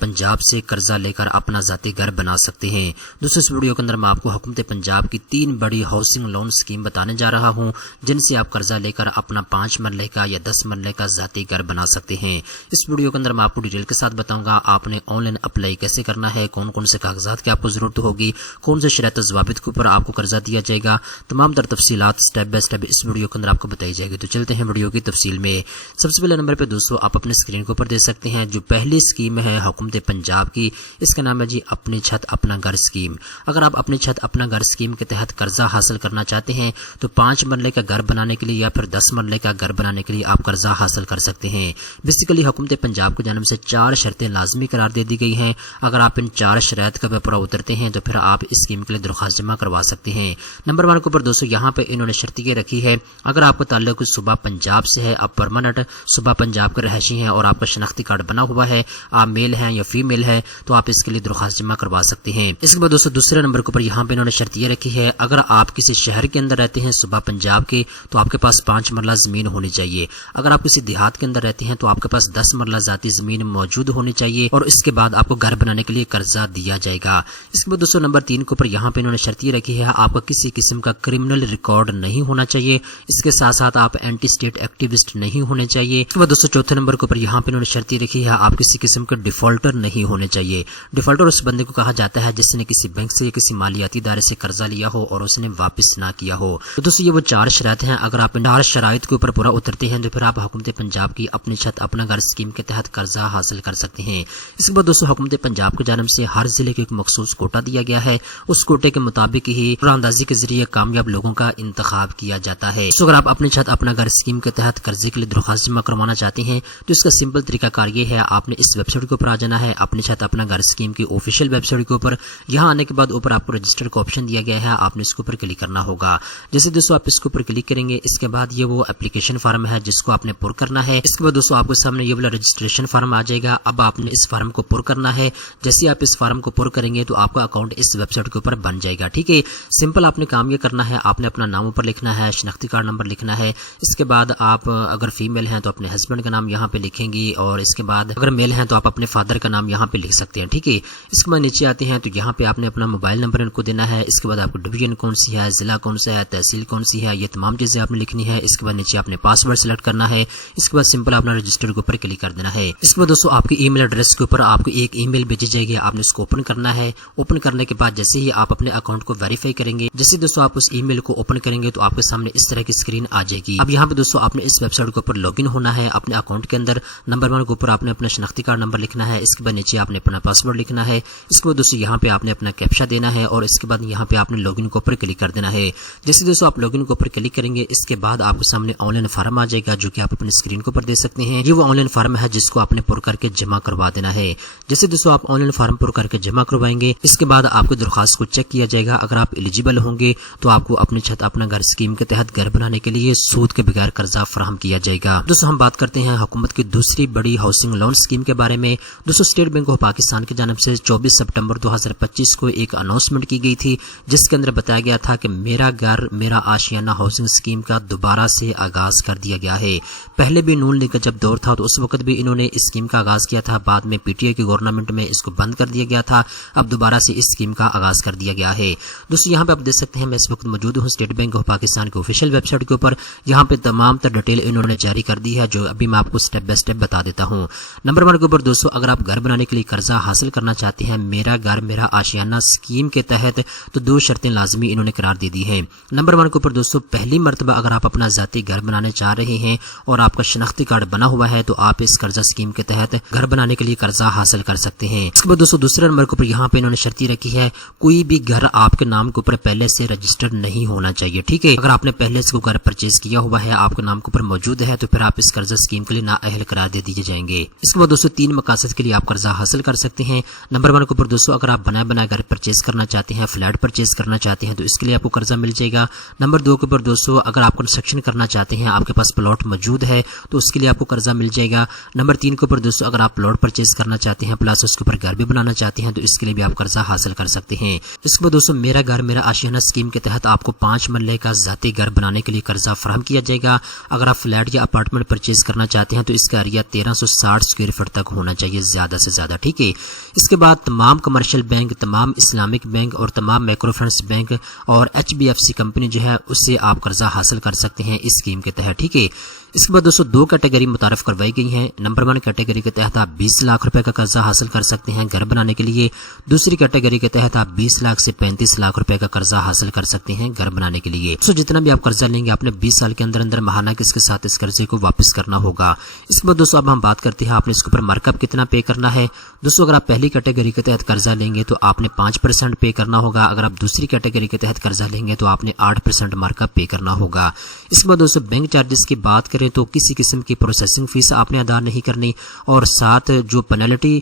پنجاب سے قرضہ لے کر اپنا ذاتی گھر بنا سکتے ہیں۔ دوستوں، اس ویڈیو کے اندر میں آپ کو حکومت پنجاب کی 3 بڑی ہاؤسنگ لون سکیم بتانے جا رہا ہوں، جن سے آپ قرضہ لے کر اپنا 5 مرلے کا یا 10 مرلے کا ذاتی گھر بنا سکتے ہیں۔ اس ویڈیو کے اندر میں آپ کو ڈیٹیل کے ساتھ بتاؤں گا آپ نے آن لائن اپلائی کیسے کرنا ہے، کون کون سے کاغذات کی آپ کو ضرورت ہوگی، کون سے شرائط و ضوابط کے اوپر آپ کو قرضہ دیا جائے گا، تمام تر تفصیلات سٹیپ بائی سٹیپ اس ویڈیو کے اندر آپ کو بتائی جائے گی۔ تو چلتے ہیں ویڈیو کی تفصیل میں۔ سب سے پہلے نمبر پہ دوستو آپ اپنے اسکرین کے اوپر دیکھ سکتے ہیں جو پہلی اسکیم ہے حکومت پنجاب کی، اس کا نام ہے جی اپنی چھت اپنا گھر اسکیم۔ اگر آپ اپنی چھت اپنا گھر اسکیم کے تحت قرضہ حاصل کرنا چاہتے ہیں تو 5 مرلے کا گھر بنانے کے لیے یا پھر 10 مرلے کا گھر بنانے کے لیے آپ قرضہ حاصل کر سکتے ہیں۔ بیسیکلی حکومت پنجاب کی جانب سے 4 شرطیں لازمی قرار دے دی گئی ہیں۔ اگر آپ ان 4 شرائط کا پورا اترتے ہیں تو پھر آپ اس اسکیم کے لیے درخواست جمع کروا سکتے ہیں۔ نمبر 1 کے اوپر دوستو یہاں پہ انہوں نے شرط یہ رکھی ہے، اگر آپ کا تعلق صوبہ پنجاب سے ہے، آپ پرماننٹ صوبہ پنجاب کے رہائشی ہیں اور آپ کا شناختی کارڈ بنا ہوا ہے، آپ میل ہیں یا فیمیل ہے، تو آپ اس کے لیے درخواست جمع کروا سکتے ہیں۔ اس کے بعد دوستو دوسرے نمبر کے اوپر یہاں پہ انہوں نے شرط یہ رکھی ہے، اگر آپ کسی شہر کے اندر رہتے ہیں صوبہ پنجاب کے تو آپ کے پاس 5 مرلہ زمین ہونی چاہیے۔ اگر آپ کسی دیہات کے اندر رہتے ہیں تو آپ کے پاس 10 مرلہ ذاتی زمین موجود ہونی چاہیے اور اس کے بعد آپ کو گھر بنانے کے لیے قرضہ دیا جائے گا۔ اس کے بعد دوستو نمبر 3 کے اوپر یہاں پہ انہوں نے شرط یہ رکھی ہے، آپ کا کسی قسم کا کرمنل ریکارڈ نہیں ہونا چاہیے، اس کے ساتھ ساتھ آپ اینٹی اسٹیٹ ایکٹیوسٹ نہیں ہونے چاہیے۔ اس کے بعد دوستو چوتھے نمبر کے اوپر یہاں پہ انہوں نے شرط یہ رکھی ہے، آپ کسی قسم کے ڈیفالٹر نہیں ہونے چاہیے۔ ڈیفالٹر اس بندے کو کہا جاتا ہے جس نے کسی بینک سے یا کسی مالیاتی ادارے سے قرضہ لیا ہو اور اس نے واپس نہ کیا ہو۔ تو دوستو یہ وہ 4 شرائط ہیں، اگر آپ ان 4 شرائط کے اوپر پورا اترتے ہیں تو پھر آپ حکومت پنجاب کی اپنی چھت اپنا گھر اسکیم کے تحت قرضہ حاصل کر سکتے ہیں۔ اس کے بعد دوستو حکومت پنجاب کی جانب سے ہر ضلع کو ایک مخصوص کوٹا دیا گیا ہے، اس کوٹے کے مطابق ہی قرعہ اندازی کے ذریعے کامیاب لوگوں کا انتخاب کیا جاتا ہے۔ تو اگر آپ اپنی چھت اپنا گھر اسکیم کے تحت قرضے کے لیے درخواست جمع کروانا چاہتے ہیں تو اس کا سمپل طریقہ کار یہ ہے، آپ نے اس ویب سائٹ کے اوپر آ جانا ہے، اپنی چھت اپنا گھر اسکیم کی آفیشیل ویب سائٹ کے اوپر۔ یہاں آنے کے بعد اوپر آپ کو رجسٹر کا آپشن دیا گیا ہے، آپ نے اس کے اوپر کلک کرنا ہوگا۔ جیسے دوستو آپ اس کے اوپر کلک کریں گے، اس کے بعد یہ وہ اپلیکیشن فارم ہے جس کو آپ نے پر کرنا ہے۔ اس کے بعد دوستو آپ کے سامنے یہ والا رجسٹریشن فارم آ جائے گا، اب آپ نے اس فارم کو پر کرنا ہے۔ جیسے آپ اس فارم کو پر کریں گے تو آپ کا اکاؤنٹ اس ویب سائٹ کے اوپر بن جائے گا، ٹھیک ہے۔ سمپل آپ نے کام یہ کرنا ہے، آپ نے اپنا نام اوپر لکھنا ہے، شناختی کارڈ نمبر لکھنا ہے، اس کے بعد آپ اگر فیمیل ہیں تو اپنے ہسبینڈ کا نام یہاں پہ لکھیں گی اور اس کے بعد اگر میل ہیں تو آپ اپنے فادر کا نام یہاں پہ لکھ سکتے ہیں، ٹھیک ہے۔ اس کے بعد نیچے آتے ہیں تو یہاں پہ آپ نے اپنا موبائل نمبر ان کو دینا ہے، اس کے بعد آپ کو ڈویژن کون سی ہے، ضلع کون سا ہے، تحصیل کون سی ہے، یہ تمام چیزیں آپ نے لکھنی ہے۔ اس کے بعد نیچے آپ نے پاسورڈ سلیکٹ کرنا ہے، اس کے بعد سمپل آپ نے رجسٹر کے اوپر کلک کر دینا ہے۔ اس کے بعد دوستو آپ کی ای میل ایڈریس کے اوپر آپ کو ایک ای میل بھیجی جائے گی، آپ نے اس کو اوپن کرنا ہے۔ اوپن کرنے کے بعد جیسے ہی آپ اپنے اکاؤنٹ کو ویریفائی کریں گے، جیسے دوستو آپ اس ای میل کو اوپن کریں گے تو آپ کے سامنے اس طرح کی اسکرین آ جائے گی۔ اب یہاں پہ دوستو آپ نے اس ویب سائٹ کے اوپر لاگ ان ہونا ہے اپنے اکاؤنٹ کے اندر۔ نمبر 1 کے اوپر آپ نے اپنا شناختی کارڈ نمبر لکھنا ہے، اس کے بعد نیچے آپ نے اپنا پاسورڈ لکھنا ہے، اس کے بعد دوستو یہاں پہ آپ نے اپنا کیپچا دینا ہے اور اس کے بعد یہاں پہ آپ نے لاگ ان کے اوپر کلک کر دینا ہے۔ جیسے دوستو آپ لاگ ان کے اوپر کلک کریں گے، اس کے بعد آپ کے سامنے آن لائن فارم آ جائے گا جو کہ آپ اپنی اسکرین کے اوپر دیکھ سکتے ہیں۔ یہ وہ آن لائن فارم ہے جس کو آپ نے پر کر کے جمع کروا دینا ہے۔ جیسے دوستو آپ آن لائن فارم پر کر کے جمع کروائیں گے، اس کے بعد آپ کی درخواست کو چیک کیا جائے گا، اگر آپ ایلیجیبل ہوں گے تو آپ کو اپنی چھت اپنا گھر اسکیم کے تحت گھر بنانے کے لیے سود کے بغیر قرضہ فراہم کیا جائے گا۔ دوستو ہم بات کرتے ہیں حکومت کی دوسری بڑی ہاؤسنگ لون اسکیم کے بارے میں۔ دوستو اسٹیٹ بینک آف پاکستان کی جانب سے 24 سپٹمبر 2025 کو ایک اناؤنسمنٹ کی گئی تھی جس کے اندر بتایا گیا تھا کہ میرا گھر میرا آشیانہ ہاؤسنگ اسکیم کا دوبارہ سے آغاز کر دیا گیا ہے۔ پہلے بھی نون لیگ کا جب دور تھا تو اس وقت بھی انہوں نے اس اسکیم کا آغاز کیا تھا، بعد میں پی ٹی آئی کی گورنمنٹ میں اس کو بند کر دیا گیا تھا، اب دوبارہ سے اس اسکیم کا آغاز کر دیا گیا ہے۔ دوستو یہاں پہ آپ دیکھ سکتے ہیں میں اس وقت موجود ہوں اسٹیٹ بینک آف پاکستان کے آفیشیل ویب سائٹ کے اوپر۔ یہاں پہ تمام تر ڈیٹیل انہوں نے جاری کر دی ہے جو ابھی میں آپ کو سٹیپ بائی سٹیپ بتا دیتا ہوں۔ نمبر 1 کے اوپر دوستو اگر آپ گھر بنانے کے لیے قرضہ حاصل کرنا چاہتے ہیں میرا گھر میرا آشیانہ اسکیم کے تحت، تو 2 شرطیں لازمی انہوں نے قرار دے دی ہیں۔ نمبر 1 کے اوپر دوستو پہلی مرتبہ اگر آپ اپنا ذاتی گھر بنانے چاہ رہے ہیں اور آپ کا شناختی کارڈ بنا ہوا ہے تو آپ اس قرضہ اسکیم کے تحت گھر بنانے کے لیے قرضہ حاصل کر سکتے ہیں۔ اس کے بعد دوستو دوسرے نمبر کے اوپر یہاں پہ انہوں نے شرط رکھی ہے، کوئی بھی گھر آپ کے نام کے اوپر پہلے سے رجسٹرڈ نہیں ہونا چاہیے، ٹھیک ہے۔ اگر آپ نے پہلے سے گھر پرچیز کیا ہوا ہے، آپ کے نام کے اوپر موجود ہے، تو پھر آپ اس قرضہ اسکیم کے لیے نااہل قرار دے دیے جائیں گے۔ اس کے بعد دوستو 3 مقاصد کے لیے آپ قرضہ حاصل کر سکتے ہیں۔ نمبر 1 کے اوپر دوستو اگر آپ بنا گھر پرچیز کرنا چاہتے ہیں، فلیٹ پرچیز کرنا چاہتے ہیں تو اس کے لیے آپ کو قرضہ مل جائے گا۔ نمبر 2 کے اوپر دوستو اگر آپ کنسٹرکشن کرنا چاہتے ہیں، آپ کے پاس پلاٹ موجود ہے تو اس کے لیے آپ کو قرضہ مل جائے گا۔ نمبر 3 کے اوپر دوستو اگر آپ پلاٹ پرچیز کرنا چاہتے ہیں پلس اس کے اوپر گھر بھی بنانا چاہتے ہیں تو اس کے لیے بھی آپ قرضہ حاصل کر سکتے ہیں۔ اس کے بعد دوستو میرا گھر میرا آشیانہ اسکیم کے تحت آپ کو 5 مرلے کا ذاتی گھر بنانے کے لیے قرضہ فراہم کیا جائے گا۔ اگر آپ فلیٹ یا اپارٹمنٹ پرچیز کرنا چاہتے ہیں تو اس کا ایریا 1360 اسکوائر فٹ تک ہونا چاہیے زیادہ سے زیادہ، ٹھیک ہے۔ اس کے بعد تمام کمرشل بینک، تمام اسلامک بینک اور تمام مائکرو فنانس بینک اور HBFC کمپنی جو ہے اس سے آپ قرضہ حاصل کر سکتے ہیں اس اسکیم کے تحت، ٹھیک ہے۔ اس کے بعد دوستوں 2 کیٹیگری متعارف کروائی گئی ہیں۔ نمبر 1 کیٹیگری کے تحت آپ 20 لاکھ روپے کا قرضہ حاصل کر سکتے ہیں گھر بنانے کے لیے، دوسری کیٹیگری کے تحت آپ 20 لاکھ سے 35 لاکھ روپے کا قرضہ حاصل کر سکتے ہیں گھر بنانے کے لیے۔ تو جتنا بھی آپ قرضہ لیں گے آپ نے 20 سال کے اندر اندر ماہانہ کس کے ساتھ اس قرضے کو واپس کرنا ہوگا۔ اس کے بعد دوستوں اب ہم بات کرتے ہیں آپ نے اس کے اوپر مارک اپ کتنا پے کرنا ہے۔ دوستوں اگر آپ پہلی کیٹیگری کے تحت قرضہ لیں گے تو آپ نے 5% پے کرنا ہوگا، اگر آپ دوسری کیٹیگری کے تحت قرضہ لیں گے تو آپ نے 8% مارک اپ پے کرنا ہوگا۔ اس کے بعد دوستوں بینک چارجز کی بات کریں تو کسی قسم کی پروسیسنگ فیس آپ نے ادا نہیں کرنی، اور ساتھ جو پینلٹی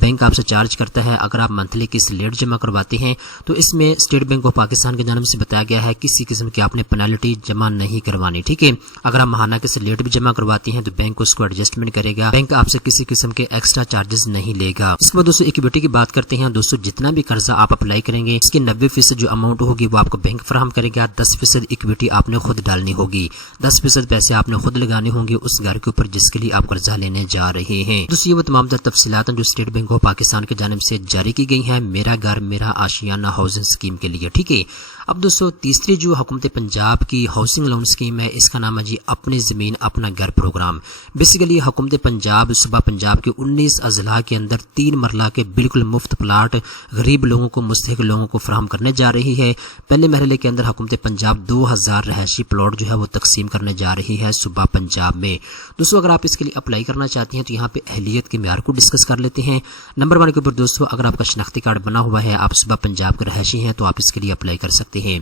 بینک آپ سے چارج کرتا ہے اگر آپ منتھلی کس لیٹ جمع کرواتے ہیں تو اس میں اسٹیٹ بینک آف پاکستان کی جانب سے بتایا گیا ہے کسی قسم کی آپ نے پینلٹی جمع نہیں کروانی، ٹھیک ہے۔ اگر آپ ماہانہ کس لیٹ بھی جمع کرواتے ہیں تو بینک اس کو ایڈجسٹمنٹ کرے گا، بینک آپ سے کسی قسم کے ایکسٹرا چارجز نہیں لے گا۔ اس کے بعد دوستوں اکویٹی کی بات کرتے ہیں۔ دوستوں جتنا بھی قرضہ آپ اپلائی کریں گے اس کی 90% جو اماؤنٹ ہوگی وہ آپ کو بینک فراہم کرے گا، 10% اکویٹی آپ نے خود ڈالنی ہوگی، 10% پیسے آپ نے خود لگانے ہوں گے اس گھر کے اوپر جس کے لیے آپ قرضہ لینے جا رہے ہیں۔ دوستوں یہ وہ تمام تفصیلات ہیں جو اسٹیٹ بینک آف پاکستان کی جانب سے جاری کی گئی ہیں میرا گھر میرا آشیانہ ہاؤسنگ اسکیم کے لیے، ٹھیک ہے۔ اب دوستوں تیسری جو حکومت پنجاب کی ہاؤسنگ لون اسکیم ہے اس کا نام ہے جی اپنی زمین اپنا گھر پروگرام۔ بیسیکلی حکومت پنجاب صوبہ پنجاب کے 19 اضلاع کے اندر 3 مرلہ کے بالکل مفت پلاٹ غریب لوگوں کو، مستحق لوگوں کو فراہم کرنے جا رہی ہے۔ پہلے مرحلے کے اندر حکومت پنجاب 2000 رہائشی پلاٹ جو ہے وہ تقسیم کرنے جا رہی ہے صوبہ پنجاب میں۔ دوستوں اگر آپ اس کے لیے اپلائی کرنا چاہتے ہیں تو یہاں پہ اہلیت کے معیار کو ڈسکس کر لیتے ہیں۔ نمبر 1 کے اوپر دوستوں اگر آپ کا شناختی کارڈ بنا ہوا ہے، آپ صوبہ پنجاب کے رہائشی ہیں تو آپ اس کے لیے اپلائی کر سکتے ہیں۔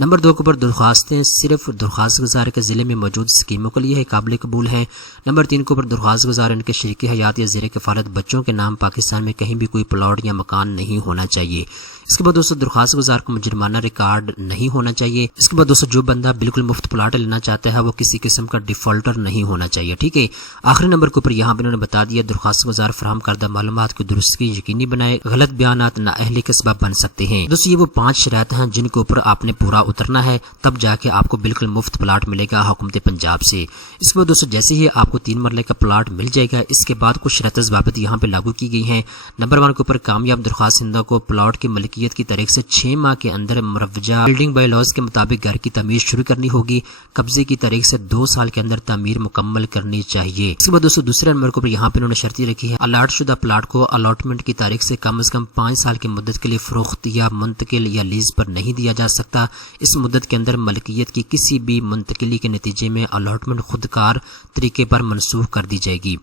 نمبر 2 کے اوپر درخواستیں صرف درخواست گزار کے ضلع میں موجود اسکیموں کے لیے قابل قبول ہیں۔ نمبر 3 کے اوپر درخواست گزار ان کے شریک حیات یا زیر کفالت بچوں کے نام پاکستان میں کہیں بھی کوئی پلاٹ یا مکان نہیں ہونا چاہیے۔ اس کے بعد دوستوں درخواست گزار کو جرمانہ ریکارڈ نہیں ہونا چاہیے۔ اس کے بعد دوستوں جو بندہ بالکل مفت پلاٹ لینا چاہتا ہے وہ کسی قسم کا ڈیفالٹر نہیں ہونا چاہیے، ٹھیک ہے۔ آخری نمبر کے اوپر یہاں پہ انہوں نے بتا دیا درخواست گزار فراہم کردہ معلومات کی درستگی یقینی بنائے، غلط بیانات نااہلی کا سبب بن سکتے ہیں۔ دوستوں یہ وہ 5 شرائط ہیں جن کے اوپر آپ نے پورا اترنا ہے تب جا کے آپ کو بالکل مفت پلاٹ ملے گا حکومت پنجاب سے۔ اس کے بعد دوستوں جیسے ہی آپ کو 3 مرلے کا پلاٹ مل جائے گا اس کے بعد کچھ شرائط ضوابط یہاں پہ لاگو کی گئی ہیں۔ نمبر 1 کے اوپر کامیاب درخواست دہندہ کو پلاٹ کی ملکیت کی تاریخ سے 6 ماہ کے اندر مروجہ بلڈنگ بائی لاز کے مطابق گھر کی تعمیر شروع کرنی ہوگی، قبضے کی تاریخ سے 2 سال کے اندر تعمیر مکمل کرنی چاہیے۔ اس کے بعد دوستوں دوسرے نمبر کے اوپر یہاں پہ انہوں نے شرط رکھی ہے الاٹ شدہ پلاٹ کو الاٹمنٹ کی تاریخ سے کم 5 سال کی مدت کے لیے فروخت یا منتقل یا لیز پر نہیں دیا جا سکتا۔ اس مدت کے اندر ملکیت کی کسی بھی منتقلی کے نتیجے میں الاٹمنٹ خودکار طریقے پر منسوخ کر دی جائے گی۔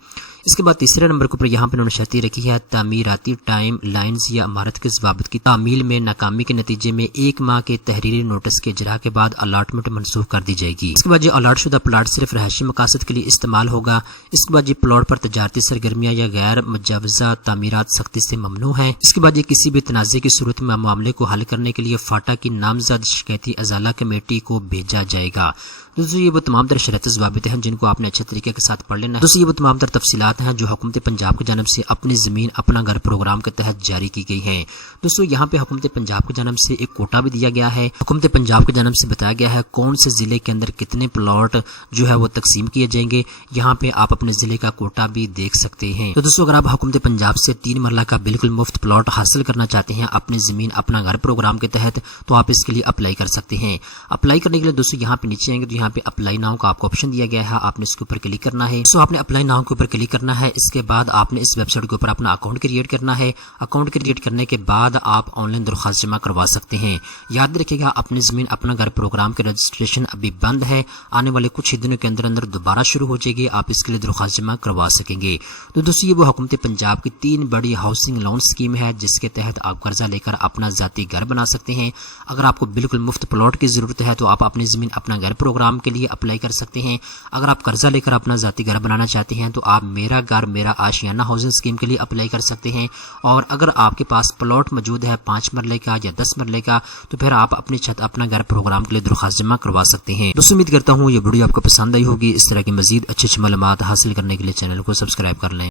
اس کے بعد تیسرے نمبر کے اوپر یہاں پہ انہوں نے شرط رکھی ہے تعمیراتی ٹائم لائنز یا عمارت کے ضوابط کی تعمیل میں ناکامی کے نتیجے میں 1 ماہ کے تحریری نوٹس کے اجرا کے بعد الاٹمنٹ منسوخ کر دی جائے گی۔ اس کے بعد یہ الاٹ شدہ پلاٹ صرف رہائشی مقاصد کے لیے استعمال ہوگا۔ اس کے بعد یہ پلاٹ پر تجارتی سرگرمیاں یا غیر مجوزہ تعمیرات سختی سے ممنوع ہیں۔ اس کے بعد یہ کسی بھی تنازع کی صورت میں معاملے کو حل کرنے کے لیے فاٹا کی نامزد شکایتی ازالہ کمیٹی کو بھیجا جائے گا۔ دوستوں یہ وہ تمام تر شرائط ضوابط ہیں جن کو آپ نے اچھے طریقے کے ساتھ پڑھ لینا ہے۔ دوستوں یہ وہ تمام تر تفصیلات ہیں جو حکومت پنجاب کی جانب سے اپنی زمین اپنا گھر پروگرام کے تحت جاری کی گئی ہیں۔ دوستوں یہاں پہ حکومت پنجاب کی جانب سے ایک کوٹا بھی دیا گیا ہے۔ حکومت پنجاب کی جانب سے بتایا گیا ہے کون سے ضلع کے اندر کتنے پلاٹ جو ہے وہ تقسیم کیے جائیں گے۔ یہاں پہ آپ اپنے ضلع کا کوٹا بھی دیکھ سکتے ہیں۔ تو دوستوں اگر آپ حکومت پنجاب سے 3 مرلہ کا بالکل مفت پلاٹ حاصل کرنا چاہتے ہیں اپنی زمین اپنا گھر پروگرام کے تحت تو آپ اس کے لیے اپلائی کر سکتے ہیں۔ اپلائی کرنے کے لیے دوستوں یہاں پہ نیچے آئیں گے تو یہاں پہ اپلائی ناؤ کا آپ کو آپشن دیا گیا ہے، آپ نے اس کے اوپر کلک کرنا ہے۔ سو آپ نے اپلائی ناؤ کے اوپر کلک کرنا ہے۔ اس کے بعد آپ نے اس ویب سائٹ کے اوپر اپنا اکاؤنٹ کریٹ کرنا ہے۔ اکاؤنٹ کریٹ کرنے کے بعد آپ آن لائن درخواست جمع کروا سکتے ہیں۔ یاد رکھیے گا اپنی زمین اپنا گھر پروگرام کے رجسٹریشن ابھی بند ہے، آنے والے کچھ ہی دنوں کے اندر اندر دوبارہ شروع ہو جائے گی، آپ اس کے لیے درخواست جمع کروا سکیں گے۔ تو دوستوں یہ وہ حکومت پنجاب کی 3 بڑی ہاؤسنگ لون اسکیم ہے جس کے تحت آپ قرضہ لے کر اپنا ذاتی گھر بنا سکتے ہیں۔ اگر آپ کو بالکل مفت پلاٹ کی ضرورت ہے تو آپ اپنی زمین اپنا گھر پروگرام کے لیے اپلائی کر سکتے ہیں۔ اگر آپ قرضہ لے کر اپنا ذاتی گھر بنانا چاہتے ہیں تو آپ میرا گھر میرا آشیانہ ہاؤسنگ اسکیم کے لیے اپلائی کر سکتے ہیں۔ اور اگر آپ کے پاس پلاٹ موجود ہے 5 مرلے کا یا 10 مرلے کا تو پھر آپ اپنی چھت اپنا گھر پروگرام کے لیے درخواست جمع کروا سکتے ہیں۔ دوستوں امید کرتا ہوں یہ ویڈیو آپ کو پسند آئی ہوگی۔ اس طرح کی مزید اچھی معلومات حاصل کرنے کے لیے چینل کو سبسکرائب کر لیں۔